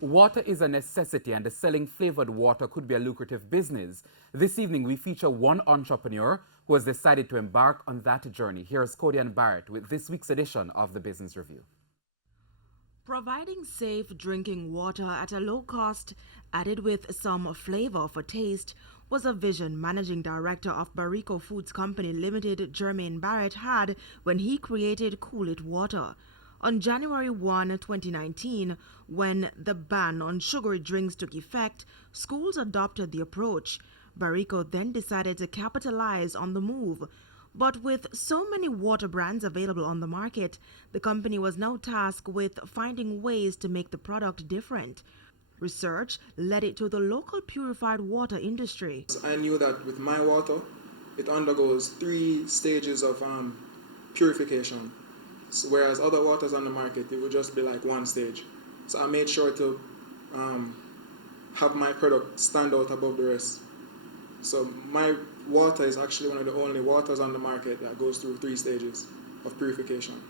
Water is a necessity and selling flavored water could be a lucrative business. This evening, we feature one entrepreneur who has decided to embark on that journey. Here's Kool Barrett with this week's edition of the Business Review. Providing safe drinking water at a low cost, added with some flavor for taste, was a vision Managing Director of Barrico Foods Company Limited, Jamaican Barrett, had when he created Kool Water. On January 1, 2019, when the ban on sugary drinks took effect, schools adopted the approach. Barrico then decided to capitalize on the move. But with so many water brands available on the market, the company was now tasked with finding ways to make the product different. Research led it to the local purified water industry. I knew that with my water, it undergoes 3 stages of purification. So whereas other waters on the market, it would just be like 1 stage. So I made sure to have my product stand out above the rest. So my water is actually one of the only waters on the market that goes through 3 stages of purification.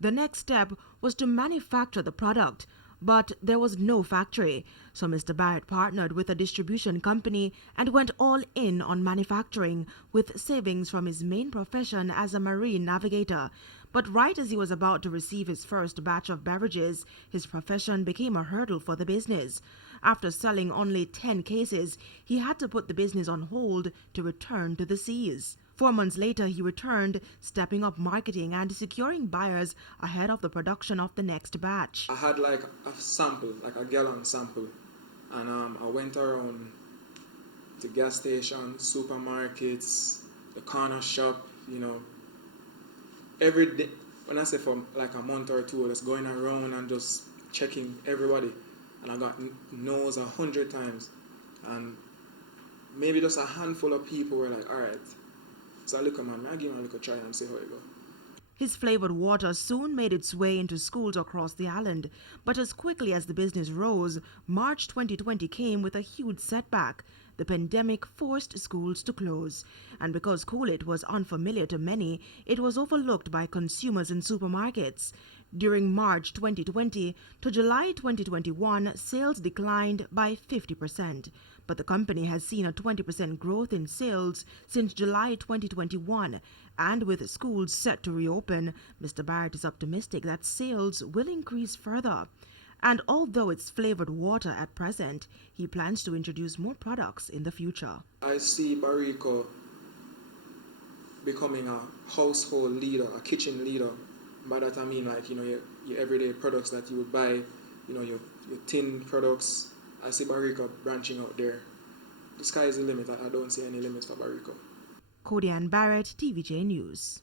The next step was to manufacture the product, but there was no factory. So Mr. Barrett partnered with a distribution company and went all in on manufacturing, with savings from his main profession as a marine navigator. But right as he was about to receive his first batch of beverages, his profession became a hurdle for the business. After selling only 10 cases, he had to put the business on hold to return to the seas. 4 months later, he returned, stepping up marketing and securing buyers ahead of the production of the next batch. I had like a sample, like a gallon sample, and I went around to gas stations, supermarkets, the corner shop, every day. When I say for like a month or two, just going around and just checking everybody, and I got no's 100 times, and maybe just a handful of people were like, all right. So I look at man, I give him a little try and see how it goes. His flavored water soon made its way into schools across the island, but as quickly as the business rose, March 2020 came with a huge setback. The pandemic forced schools to close, and because Kool was unfamiliar to many, it was overlooked by consumers in supermarkets. During March 2020 to July 2021, sales declined by 50%, but the company has seen a 20% growth in sales since July 2021, and with schools set to reopen, Mr. Barrett is optimistic that sales will increase further. And although it's flavored water at present, he plans to introduce more products in the future. I see Barrico becoming a household leader, a kitchen leader. By that I mean like, your everyday products that you would buy, your tin products. I see Barrico branching out there. The sky is the limit. I don't see any limits for Barrico. Kool Barrett, TVJ News.